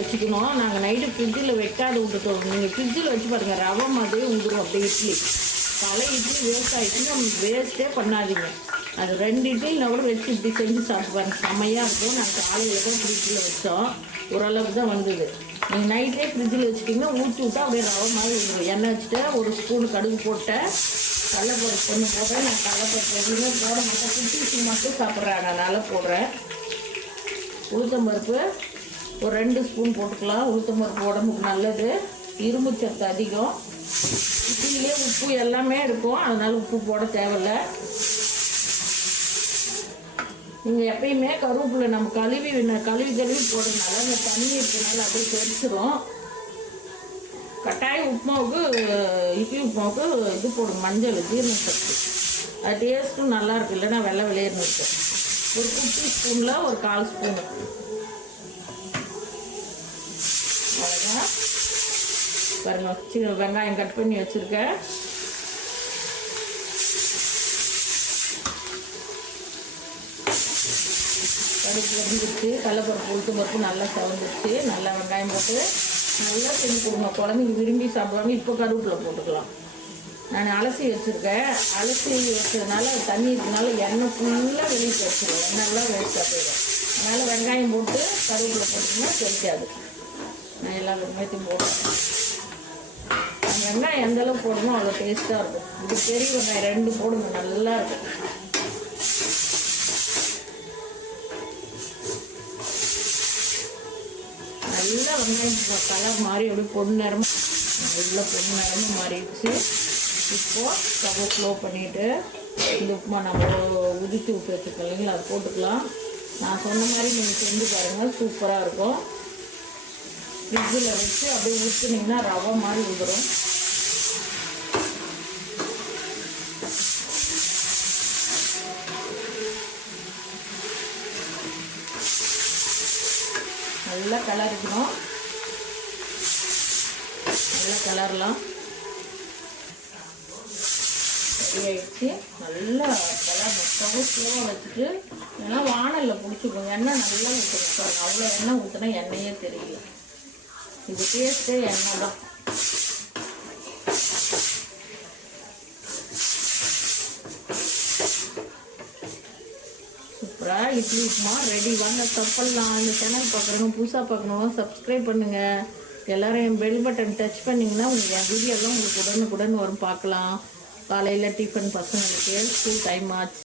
வச்சுக்கணும். நாங்கள் நைட்டு ஃப்ரிட்ஜில் வைக்காத விட்டுட்டோம். நீங்கள் ஃப்ரிட்ஜில் வச்சு பாருங்கள், ரவை மாதிரி உந்துடும் அப்படியே இட்லி. பழைய இட்லி வேஸ்ட் ஆகிடுச்சுன்னா வேஸ்ட்டே பண்ணாதீங்க. அது 2 இட்லினா கூட வச்சு இப்படி செஞ்சு சாப்பிடுவாங்க, செம்மையாக இருக்கும். நாங்கள் காலையில் கூட ஃப்ரிட்ஜில் வச்சோம், ஓரளவுக்கு தான் வந்தது. நீங்கள் நைட்டே ஃப்ரிட்ஜில் வச்சுட்டிங்கன்னா ஊற்றி விட்டா அப்படியே ரவை மாதிரி வந்துடும். எண்ணெய் வச்சுட்டு ஒரு ஸ்பூன் கடுகு போட்டேன், கடலைப்பருப்பு ஒன்று போட்டேன். நான் கடலைப்பருப்பு எதுவுமே போட மாட்டேன், குட்டிக்கு மட்டும் சாப்பிட்றேன், அதனால் போடுறேன். உளுத்தம்பருப்பு ஒரு 2 ஸ்பூன் போட்டுக்கலாம். உளுத்தம்பருப்பு உடம்புக்கு நல்லது, இரும்பு சத்து அதிகம். இட்லியிலே உப்பு எல்லாமே இருக்கும், அதனால் உப்பு போட தேவையில்லை. நீங்கள் எப்பயுமே கருவேப்பிலை நம்ம கழுவி போடுறதுனால அந்த தண்ணி இருக்கிறதுனால அப்படியே தெரிச்சிடும். கட்டாய உப்புமாவுக்கு இட்லி உப்புமாவுக்கு இது போடும், மஞ்சள், ஜீரண சத்து. அது டேஸ்ட்டும் நல்லாயிருக்கு, இல்லைன்னா வெள்ளை வெளியேன்னு இருக்கும். ஒரு குட்டி ஸ்பூனில் ஒரு 1/4 ஸ்பூனு அவ்வளோதான். பாருங்க, வெங்காயம் கட் பண்ணி வச்சுருக்கேன். கடுகு வந்துடுச்சு, கடலைப்பருப்பு உளுத்தம்பருப்பு நல்லா செவந்துடுச்சு. நல்லா வெங்காயம் போட்டு நல்லா செஞ்சு கொடுங்க, குழந்தைங்க விரும்பி சாப்பிடுவாங்க. இப்போ கருவேப்பிலை போட்டுக்கலாம். நான் அலசி வச்சுருக்கேன். அலசி வச்சதுனால தண்ணி இருக்கனால எண்ணெய் ஃபுல்லாக வெளியே வச்சுருவேன், எண்ணெய்லாம் வேஸ்ட்டாக போயிடும். அதனால் வெங்காயம் போட்டு கருவேப்பிலை போட்டிங்கன்னா தெரியாது. நான் எல்லா வெங்காயத்தையும் போடுறேன். வெங்காயம் எந்தளவு போடணும் அவ்வளோ டேஸ்ட்டாக இருக்கும். இது பெரிய வெங்காயம் 2 போடுங்க, நல்லா இருக்கும். நல்லா வெங்காயம் கலர் மாறி அப்படியே பொன்னிறமாக நல்லா பொன்னிறமாக மாறிடுச்சு. இப்போது ஸ்டவ்வை ஸ்லோ பண்ணிவிட்டு இந்த உப்புமா நம்ம உதித்து விட்டு வச்சுருக்கோம் இல்லைங்களா, அதை போட்டுக்கலாம். நான் சொன்ன மாதிரி நீங்கள் செஞ்சு பாருங்கள், சூப்பராக இருக்கும். ஃப்ரிட்ஜில் வச்சு அப்படியே ஊற்றுனீங்கன்னா ரவை மாதிரி வந்துடும். நல்லா கலரிக்கணும், நல்லா கலரலாம். ரெடி ஆகிடுச்சு. நல்லா கலர் ஸ்டவ் ஸ்லோவாக வச்சுட்டு, ஏன்னா வானலில் பிடிச்சிக்கும். எண்ணெய் நல்லா ஊற்றணும் பாருங்க, அவ்வளோ எண்ணெய் ஊற்றினா எண்ணெயே தெரியல. இது டேஸ்ட்டே எண்ணெய் தான். சூப்பராக இட்லி உப்புமா ரெடி. வாங்க சாப்பிட்லாம். இந்த சேனல் பார்க்குறவங்க, புதுசாக பார்க்கணும், சப்ஸ்கிரைப் பண்ணுங்கள். எல்லோரும் என் பெல் பட்டன் டச் பண்ணிங்கன்னா உங்களுக்கு என் வீடியோலாம் உங்களுக்கு உடனுக்குடன் வரும், பார்க்கலாம். காலையில் டிஃபன் பசங்களுக்கு ஸ்கூல் டைம் ஆச்சு.